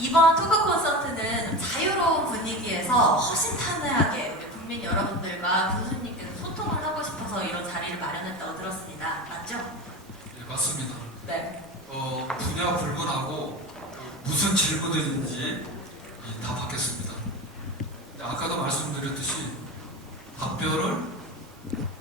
이번 토크 콘서트는 자유로운 분위기에서 허심탄회하게 우리 국민 여러분들과 군수님께서 소통을 하고 싶어서 이런 자리를 마련했다고 들었습니다. 맞죠? 네, 맞습니다. 네. 분야 불문하고 무슨 질문들인지 다 받겠습니다. 아까도 말씀드렸듯이 답변을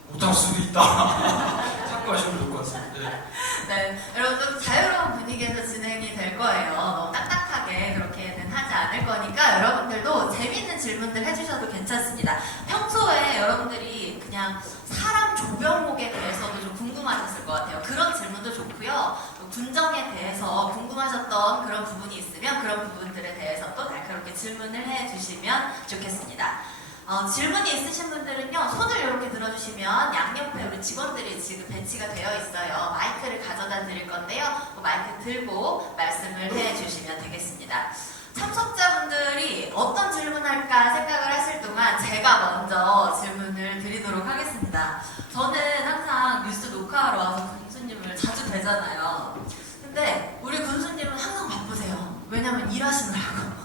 못할 수도 있다. 참고하시면 좋을 것 같습니다. 네. 네, 여러분 좀 자유로운 분위기에서 진행이 될 거예요. 너무 딱딱하게 그렇게는 하지 않을 거니까 여러분들도 재밌는 질문들 해주셔도 괜찮습니다. 평소에 여러분들이 그냥 사람 조병목에 대해서도 좀 궁금하셨을 것 같아요. 그런 질문도 좋고요. 또 군정에 대해서 궁금하셨던 그런 부분이 있으면 그런 부분들에 대해서 또 날카롭게 질문을 해주시면 좋겠습니다. 질문이 있으신 분들은요, 손을 이렇게 들어주시면 양옆에 우리 직원들이 지금 배치가 되어 있어요. 마이크를 가져다 드릴 건데요. 그 마이크 들고 말씀을 해주시면 되겠습니다. 참석자분들이 어떤 질문할까 생각을 하실 동안 제가 먼저 질문을 드리도록 하겠습니다. 저는 항상 뉴스 녹화하러 와서 군수님을 자주 뵈잖아요. 근데 우리 군수님은 항상 바쁘세요. 왜냐면 일하시느라고.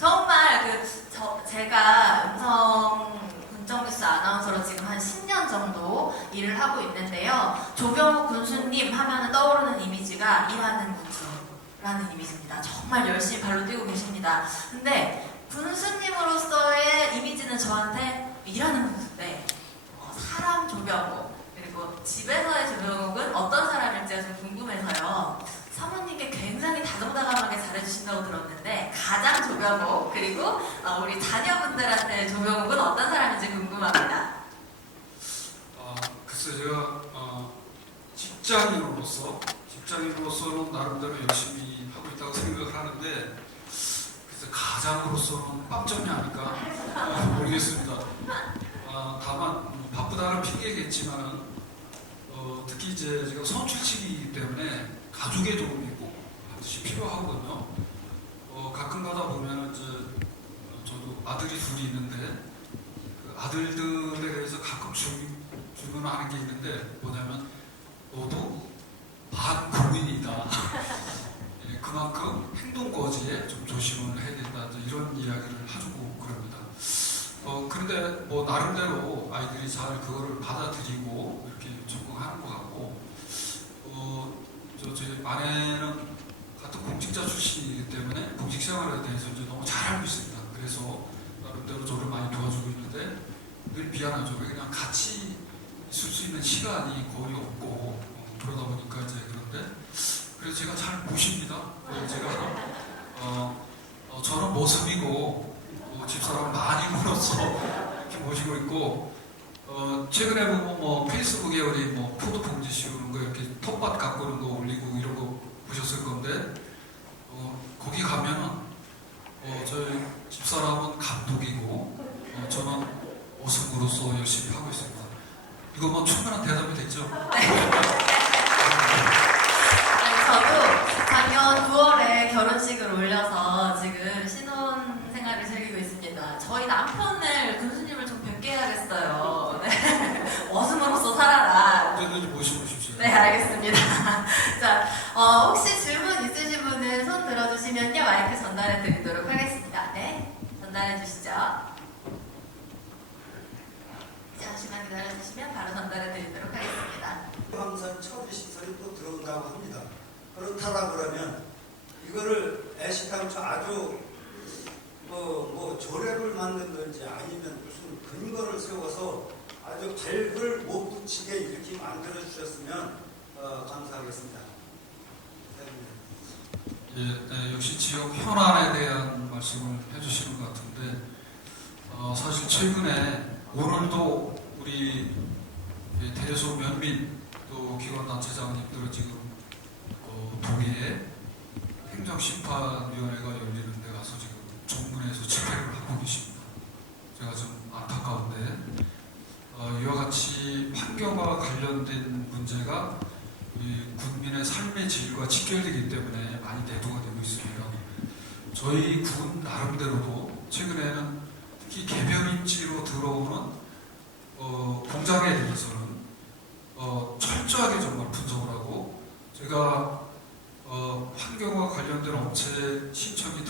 정말 제가 군정뉴스 아나운서로 지금 한 10년 정도 일을 하고 있는데요. 조병욱 군수님 하면 떠오르는 이미지가 일하는 군수라는 이미지입니다. 정말 열심히 발로 뛰고 계십니다. 근데 군수님으로서의 이미지는 저한테 일하는 군수인데 사람 조병욱 그리고 집에서의 조병욱은 어떤 사람일지가 좀 궁금해서요. 사모님께 굉장히 다정다감하게 잘해주신다고 들었는데 가장 조병욱 그리고 우리 자녀분들한테 조병욱은 어떤 사람인지 궁금합니다. 글쎄 제가 직장인으로서는 나름대로 열심히 하고 있다고 생각을 하는데 그래서 가장으로서는 빵점이 아닐까 모르겠습니다. 다만 바쁘다는 핑계겠지만은 특히 이제 제가 선출직이기 때문에 가족의 도움이 꼭 반드시 필요하거든요. 가끔가다 보면은 저도 아들이 둘이 있는데 그 아들들에 대해서 가끔 주문하는 게 있는데 뭐냐면 너도 반국민이다. 예, 그만큼 행동거지에 좀 조심을 해야 된다. 이런 이야기를 하고 그럽니다. 그런데 뭐 나름대로 아이들이 잘 그거를 받아들이고 이렇게 적응하는 것 같고 저희 아내는 같은 공직자 출신이기 때문에 공직 생활에 대해서 이제 너무 잘 알고 있습니다. 그래서 나름대로 저를 많이 도와주고 있는데 늘 미안하죠. 그냥 같이 있을 수 있는 시간이 거의 없고 그러다 보니까 이제 그런데 그래서 제가 잘 모십니다. 제가 저런 모습이고 집사람을 많이 물어서 이렇게 모시고 있고 최근에 보면 뭐 페이스북에 우리 뭐 포도 봉지 씌우는 거 이렇게 텃밭 가꾸는 거 올리고 이런 거 보셨을 건데 거기 가면은 저희 집사람은 감독이고 저는 어승으로서 열심히 하고 있습니다. 이거 뭐 충분한 대답이 됐죠? 저도 작년 9월에 결혼식을 올려서 지금 신혼 생활을 즐기고 있습니다. 저희 남편을 군수님을 좀 뵙게 해야겠어요. 네. 어슴으로써 살아라. 언제든지 모시고 싶습니다. 네, 알겠습니다. 자, 혹시 질문 있으신 분은 손 들어주시면요. 마이크 전달해 드리도록 하겠습니다. 네, 전달해 주시죠. 잠시만 기다려주시면 바로 전달해 드리도록 하겠습니다. 항상 처리 시설이 또 들어온다고 합니다. 그렇다라 그러면 이거를 애시당초 아주 뭐 조례를 만든든지 아니면 무슨 근거를 세워서 아주 발을 못 붙이게 이렇게 만들어 주셨으면 감사하겠습니다. 네, 역시 지역 현안에 대한 말씀을 해주시는 것 같은데 사실 최근에 오늘도 우리 대소 면민 또 기관단체장님들은 지금 동해에 행정심판위원회가 열리는 데 가서 지금 정문에서 집회를 하고 계십니다. 제가 좀 안타까운데 이와 같이 환경과 관련된 문제가 우리 국민의 삶의 질과 직결되기 때문에 많이 대두가 되고 있습니다. 저희 군 나름대로도 최근에는 특히 개별입지로 들어오는 공장에 대해서는 철저하게 정말 분석을 하고 제가 환경과 관련된 업체 신청이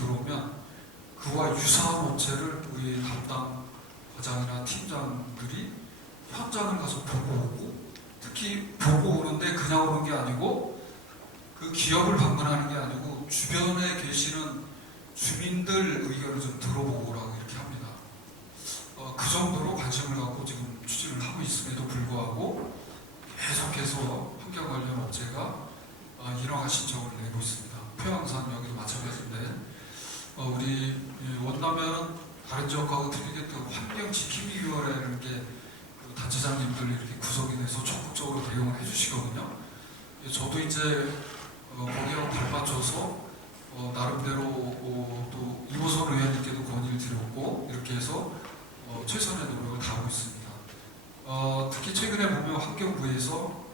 그와 유사한 업체를 우리 담당 과장이나 팀장들이 현장을 가서 보고 오고, 특히 보고 오는데 그냥 오는 게 아니고 그 기업을 방문하는 게 아니고 주변에 계시는 주민들 의견을 좀 들어보고 오라고 이렇게 합니다. 그 정도로 관심을 갖고 지금 추진을 하고 있음에도 불구하고 계속해서 환경 관련 업체가 인허가 신청을 내고 있습니다. 표양산 여기도 마찬가지인데, 우리 원남면은 다른 지역하고 틀리게 또 환경지킴이위원회라는 게 단체장님들 이렇게 구성이 돼서 적극적으로 대응을 해주시거든요. 저도 이제 거기하고 발맞춰서 나름대로 또 이보선 의원님께도 건의를 드렸고 이렇게 해서 최선의 노력을 다하고 있습니다. 특히 최근에 보면 환경부에서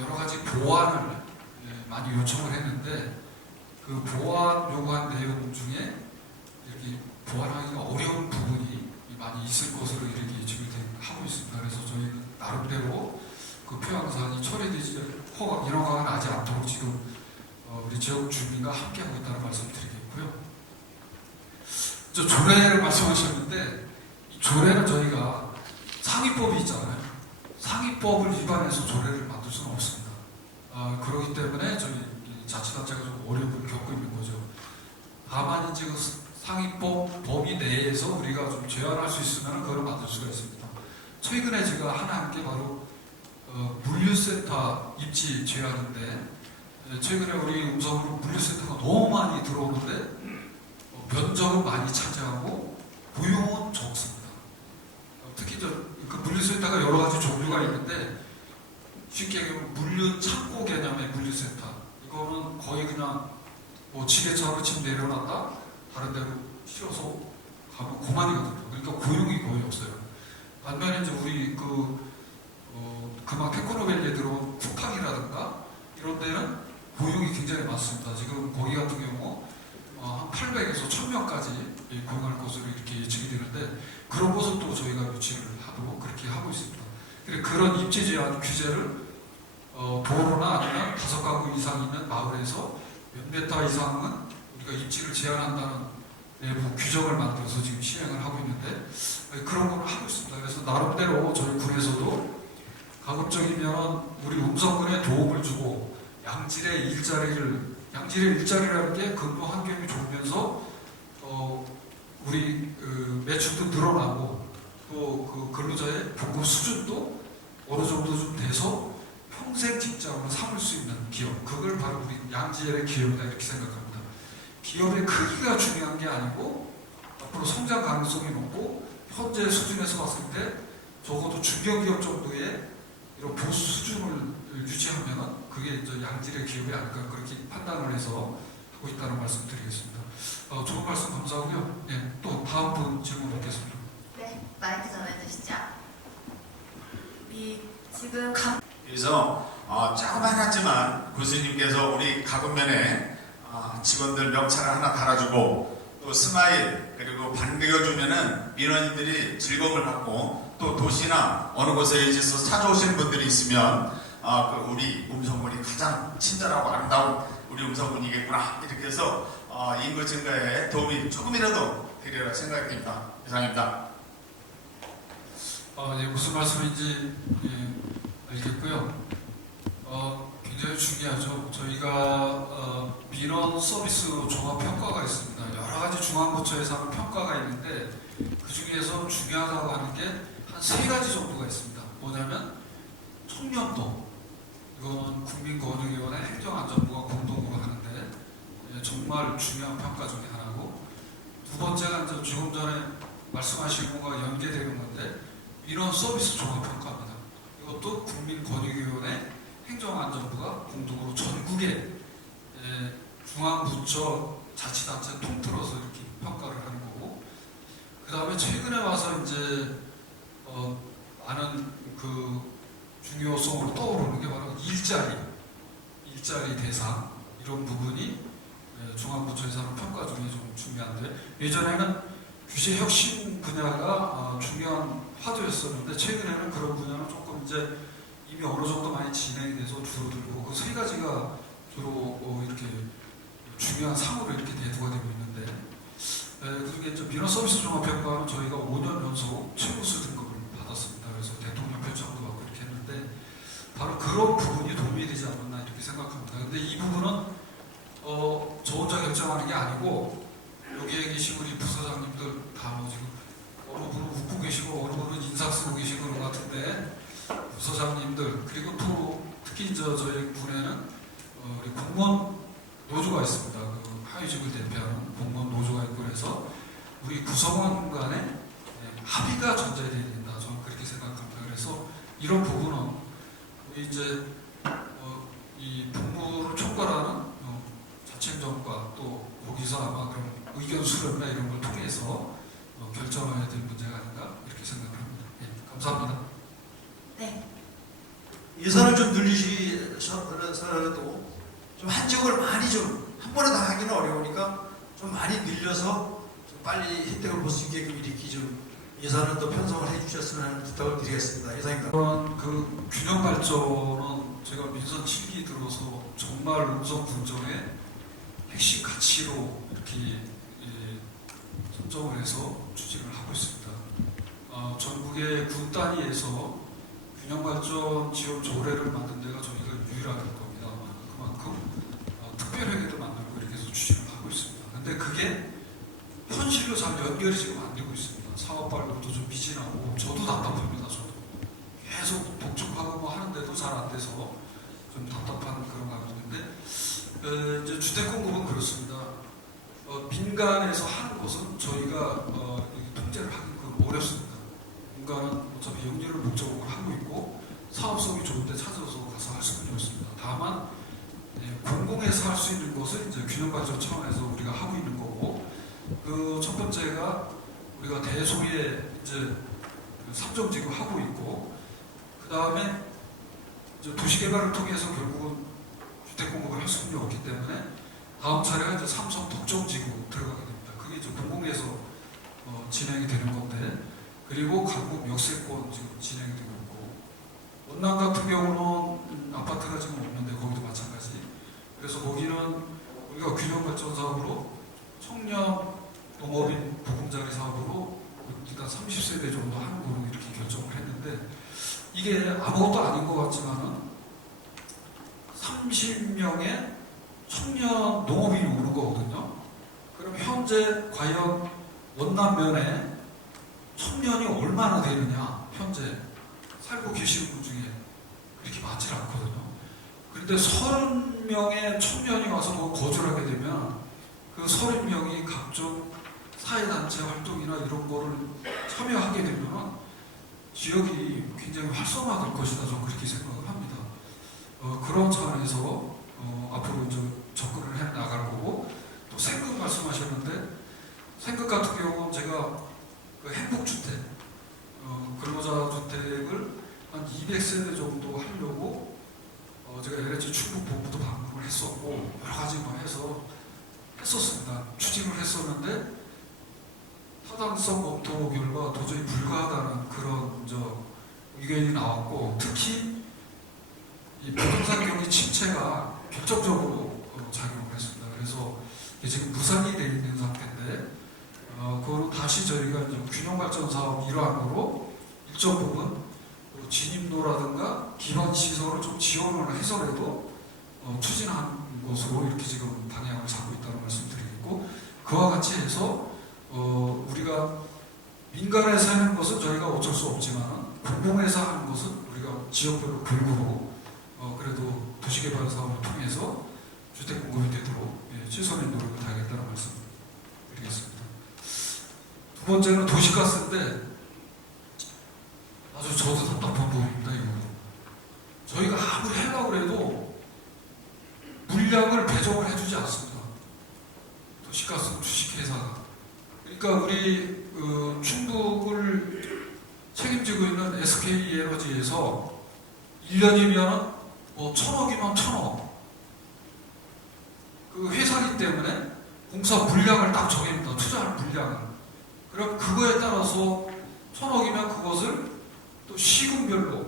여러 가지 보완을 많이 요청을 했는데, 그 보완 요구한 내용 중에 이렇게 보완하기가 어려운 부분이 많이 있을 것으로 이렇게 예측이 하고 있습니다. 그래서 저희는 나름대로 그 표양사안이 처리되지 인허가가 나지 않도록 지금 우리 지역 주민과 함께하고 있다는 말씀을 드리겠고요. 저 조례를 말씀하셨는데, 이 조례는 저희가 상위법이 있잖아요. 상위법을 위반해서 조례를 만들 수는 없습니다. 그렇기 때문에 저희 자치단체가 좀 어려움을 겪고 있는 거죠. 다만 이제 그 상위법 범위 내에서 우리가 좀 제한할 수 있으면 그걸 만들 수가 있습니다. 최근에 제가 하나 한 게 바로 물류센터 입지 제한인데, 최근에 우리 음성으로 물류센터가 너무 많이 들어오는데 면적은 많이 차지하고 고용은 적습니다. 특히 그 물류센터가 여러 가지 종류가 있는데, 쉽게 얘기하면 물류 창고 개념의 물류센터, 이거는 거의 그냥 뭐 지게차로 집 내려놨다 다른 데로 실어서 가면 그만이거든요. 그러니까 고용이 거의 없어요. 반면에 이제 우리 그막 테크노밸리에 들어온 쿠팡이라든가 이런 데는 고용이 굉장히 많습니다. 지금 거기 같은 경우 한 800에서 1000명까지 고용할 것으로 이렇게 예측이 되는데, 그런 것을 또 저희가 유치를 하도록 그렇게 하고 있습니다. 그런 입지 제한 규제를 도로나 아니면 5가구 이상 있는 마을에서 몇 미터 이상은 우리가 입지를 제한한다는 내부 규정을 만들어서 지금 시행을 하고 있는데, 그런 걸 하고 있습니다. 그래서 나름대로 저희 군에서도 가급적이면 우리 음성군에 도움을 주고 양질의 일자리라는 게 근무 환경이 좋으면서 우리 매출도 늘어나고 또 그 근로자의 복무 수준도 어느 정도 좀 돼서 평생 직장으로 삼을 수 있는 기업, 그걸 바로 우리 양질의 기업이다 이렇게 생각합니다. 기업의 크기가 중요한 게 아니고 앞으로 성장 가능성이 높고 현재 수준에서 봤을 때 적어도 중견기업 정도의 이런 보수 수준을 유지하면 그게 이제 양질의 기업이 아닐까 그렇게 판단을 해서 하고 있다는 말씀 드리겠습니다. 좋은 말씀 감사하고요. 네, 또 다음 분 질문 받겠습니다. 네, 마이크 전해주시죠. 지금 그래서 조그만하지만 교수님께서 우리 가군면에 직원들 명찰을 하나 달아주고 또 스마일 그리고 반겨주면은 민원인들이 즐거움을 받고 또 도시나 어느 곳에 있어서 찾아오시는 분들이 있으면 우리 음성군이 가장 친절하고 아름다운 우리 음성군이겠구나 이렇게 해서 인구 증가에 도움이 조금이라도 되리라 생각이 듭니다. 이상입니다. 예, 무슨 말씀인지 알겠고요. 굉장히 중요하죠. 저희가 민원 서비스 종합 평가가 있습니다. 여러 가지 중앙부처에서 하는 평가가 있는데 그 중에서 중요하다고 하는 게 한 3가지 정도가 있습니다. 뭐냐면 청렴도, 이건 국민권익위원회 행정안전부가 공동으로 하는데 정말 중요한 평가 중에 하나고, 두 번째가 이제 조금 전에 말씀하신 것과 연계되는 건데 민원 서비스 종합평가입니다. 이것도 국민권익위원회 행정안전부가 공동으로 전국의 중앙부처 자치단체 통틀어서 이렇게 평가를 하는 거고, 그 다음에 최근에 와서 이제 많은 그 중요성으로 떠오르는 게 바로 일자리 대상 이런 부분이 중앙부처에서 하는 평가 중에 좀 중요한데, 예전에는 규제 혁신 분야가 중요한 화두였었는데 최근에는 그런 분야는 조금 이제 이미 어느 정도 많이 진행이 돼서 줄어들고 그 3가지가 주로 이렇게 중요한 상으로 이렇게 대두가 되고 있는데, 민원 서비스 종합평가는 저희가 5년 연속 최우수 등급을 받았습니다. 그래서 대통령 표창도 받고 이렇게 했는데 바로 그런 부분이 도움이 되지 않았나 이렇게 생각합니다. 근데 이 부분은 저 혼자 결정하는 게 아니고 여기에 계신 우리 부서장님들 다 지금 어느 분은 웃고 계시고 어느 분은 인상 쓰고 계시고 그런 것 같은데 부서장님들 그리고 또 특히 저희 군에는 우리 공무원 노조가 있습니다. 그 하위직을 대표하는 공무원 노조가 있고 그래서 우리 구성원 간에 합의가 존재해야 된다. 저는 그렇게 생각합니다. 그래서 이런 부분은 우리 이제 이 복무를 총괄하는 자치행정과 또 거기서 아마 그런 의견 수렴이나 이런 걸 통해서 결정해야 될 문제가 아닌가 이렇게 생각합니다. 예, 감사합니다. 네. 예산을 좀 늘리셔서라도 좀 한지역을 많이 좀 한 번에 다 하기는 어려우니까 좀 많이 늘려서 좀 빨리 혜택을 볼 수 있게끔 이렇게 좀 예산을 또 편성을 해주셨으면 하는 부탁을 드리겠습니다. 이상입니다. 그런 그 균형 발전은 제가 민선 7기 들어서 정말 음성 군정의 핵심 가치로 이렇게 선정을 해서 추진을 하고 있습니다. 전국의 군 단위에서 균형 발전 지원 조례를 만든 데가 저희가 유일할 겁니다. 그만큼 특별회계도 만들고 이렇게 해서 추진을 하고 있습니다. 근데 그게 현실로 잘 연결이 지금 안 되고 있습니다. 사업 발굴도 좀 미진하고 저도 답답합니다. 저도 계속 독촉하고 뭐 하는데도 잘 안 돼서 좀 답답한 그런 감정인데 이제 주택 공급은 그렇습니다. 민간에서 하는 것은 저희가 통제를 하기 어렵습니다. 민간은 어차피 영리를 목적으로 하고 있고 사업성이 좋은데 찾아서 가서 할 수는 없습니다. 다만 공공에서 할 수 있는 것을 이제 균형 발전 차원에서 우리가 하고 있는 거고 그 첫 번째가 우리가 대소에 이제 삼정지구 하고 있고 그 다음에 도시개발을 통해서 결국은 주택 공급을 할 수는 없기 때문에 다음 차례가 이제 삼성 독점지구 들어가게 됩니다. 그게 이제 공공에서 진행이 되는 건데 그리고 강북 역세권 지금 진행이 되고 있고 원남 같은 경우는 아파트가 지금 없는데 거기도 마찬가지. 그래서 거기는 우리가 균형 발전 사업으로 청년 농업인 보금자리 사업으로 일단 30세대 정도 하는 거로 이렇게 결정을 했는데 이게 아무것도 아닌 것 같지만은 30명의 청년 농업인이 오는 거거든요. 그럼 현재 과연 원남면에 청년이 얼마나 되느냐 현재 살고 계시는 분 중에 그렇게 많지 않거든요. 그런데 30명의 청년이 와서 거주를 하게 되면 그 30명이 각종 사회단체 활동이나 이런 거를 참여하게 되면 지역이 굉장히 활성화될 것이다. 저는 그렇게 생각을 합니다. 그런 차원에서 앞으로 좀 접근을 해 나갈 거고 또 생각 말씀하셨는데 생각 같은 경우는 제가 그 행복주택 근로자주택을 한 200세대 정도 하려고 제가 LH 충북본부도 방문을 했었고 여러 가지 뭐 해서 했었습니다. 추진을 했었는데 타당성 검토 결과 도저히 불가하다는 그런 의견이 나왔고 특히 이 부동산 경기 침체가 결정적으로 작용을 했습니다. 그래서 지금 무산이 되어 있는 상태인데 그거로 다시 저희가 이제 균형 발전 사업 일환으로 일정 부분 진입로라든가 기반 시설을 좀 지원을 해서라도 추진한 것으로 이렇게 지금 방향을 잡고 있다는 말씀드리겠고 그와 같이 해서 우리가 민간에서 하는 것은 저희가 어쩔 수 없지만 공공에서 하는 것은 우리가 지역별로 골고루 그래도 도시개발 사업을 통해서 주택 공급이 되도록 최선의 노력을 다하겠다는 말씀 드리겠습니다. 두 번째는 도시가스인데 아주 저도 답답한 부분입니다. 이거 저희가 아무리 하려고 해도 물량을 배정을 해주지 않습니다. 도시가스 주식회사가. 그러니까 우리 충북을 책임지고 있는 SK에너지에서 1년이면 뭐 1,000억이면 1,000억. 그 회사기 때문에 공사 물량을 딱 정해줍니다. 투자할 물량을. 그럼 그거에 따라서 1,000억이면 그것을 또 시군별로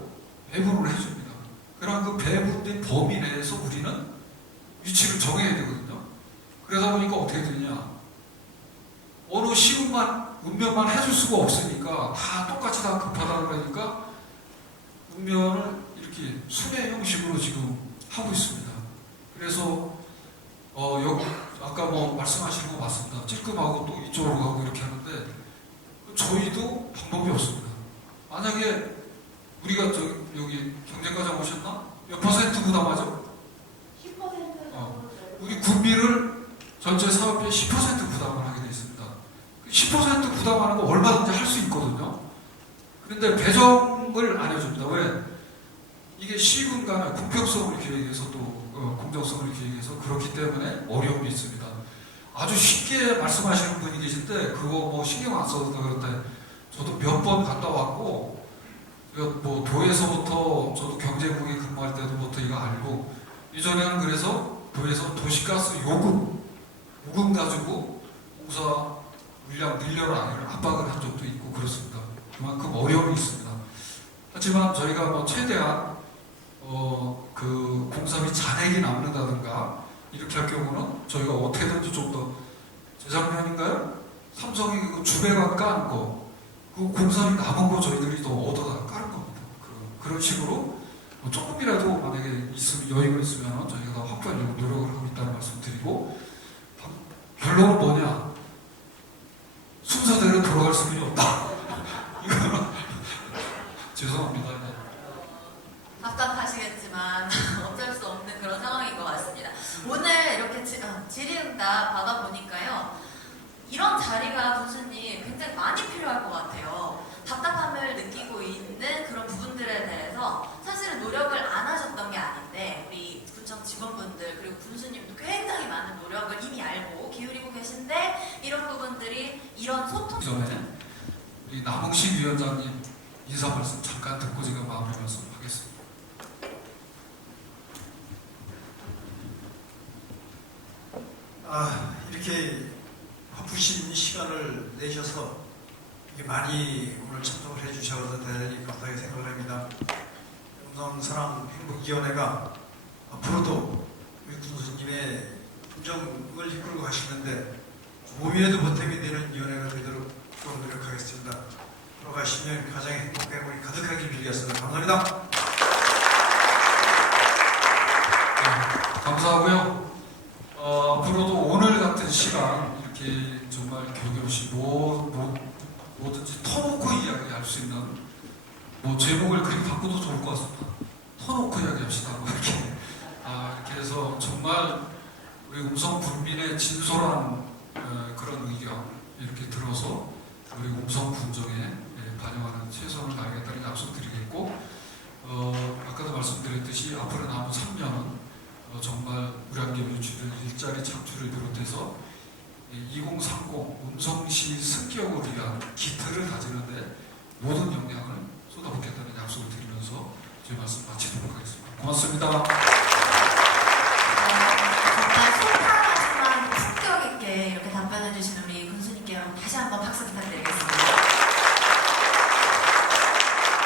배분을 해줍니다. 그럼 그 배분된 범위 내에서 우리는 위치를 정해야 되거든요. 그러다 보니까 어떻게 되냐. 어느 시군만 읍면만 해줄 수가 없으니까 다 똑같이 다 급하다 그러니까 읍면을 이렇게 순회 형식으로 지금 하고 있습니다. 그래서 여기 아까 뭐 말씀하신 거 맞습니다. 찔끔하고 또 이쪽으로 가고 이렇게 하는데 저희도 방법이 없습니다. 만약에 우리가 여기 경쟁과장 오셨나? 몇 퍼센트 부담하죠? 10% 우리 군비를 전체 사업비의 10% 부담을 하게 되어 있습니다. 10% 부담하는 거 얼마든지 할 수 있거든요. 그런데 배정을 안 해줍니다. 왜? 이게 시군 간의 공평성을 기획해서 또 공정성을 기획해서 그렇기 때문에 어려움이 있습니다. 아주 쉽게 말씀하시는 분이 계신데 그거 뭐 신경 안 써도 그런데 저도 몇 번 갔다 왔고 뭐 도에서부터 저도 경제국에 근무할 때부터 이거 알고 이전에는 그래서 도에서 도시가스 요금 가지고 공사 물량 늘려라 이런 압박을 한 적도 있고 그렇습니다. 그만큼 어려움이 있습니다. 하지만 저희가 뭐 최대한 그 공사비 잔액이 남는다든가 이렇게 할 경우는 저희가 어떻게든지 좀 더 재작년인가요? 삼성이 그 주배관 깐 거, 그 공사비 남은 거 저희들이 더 얻어다 까는 겁니다. 그런 식으로 뭐 조금이라도 만약에 여유가 있으면 저희가 더 확보하려고 노력을 하고 있다는 말씀 드리고 결론은 뭐냐? 순서대로 돌아갈 수는 없다. 이거는 죄송합니다. 네. 답답하시겠지만 어쩔 수 없는 그런 상황인 것 같습니다. 오늘 이렇게 질의응답 받아보니까요. 이런 자리가 교수님 굉장히 많이 필요할 것 같아요. 답답함을 느끼고 있는 그런 부분들에 대해서 사실은 노력을 안 하셨던 게 아닌데 우리 구청 직원분들 그리고 군수님도 굉장히 많은 노력을 이미 알고 기울이고 계신데 이런 부분들이 이런 소통 전에 우리 남흥식 위원장님 인사 말씀 잠깐 듣고 제가 마무리 말씀하겠습니다. 이렇게 바쁘신 시간을 내셔서 이게 많이 오늘 참석을 해주셔서 대단히 감사하게 생각을 합니다. 음성사랑행복위원회가 앞으로도 우리 군수님의 분정을 이끌고 가시는데 조금이라도 보탬이 되는 위원회가 되도록 좀 노력하겠습니다. 돌아가시면 가정의 행복감이 가득하길 빌겠습니다. 감사합니다. 네, 감사하고요. 앞으로도 오늘 같은 시간 이렇게 정말 격려시 뭐든지 터놓고 이야기할 수 있는 뭐 제목을 그리 바꿔도 좋을 것 같습니다. 터놓고 이야기합시다. 뭐 이렇게 해서 정말 우리 음성 군민의 진솔한 그런 의견 이렇게 들어서 우리 음성 군정에 반영하는 최선을 다하겠다는 약속드리겠고 아까도 말씀드렸듯이 앞으로 남은 3년은 정말 우량기업 유치들 일자리 창출을 비롯해서 2030 음성시 승격을 위한 기틀을 다지는데 모든 역량을 쏟아붓겠다는 약속을 드리면서 제 말씀 마치도록 하겠습니다. 고맙습니다.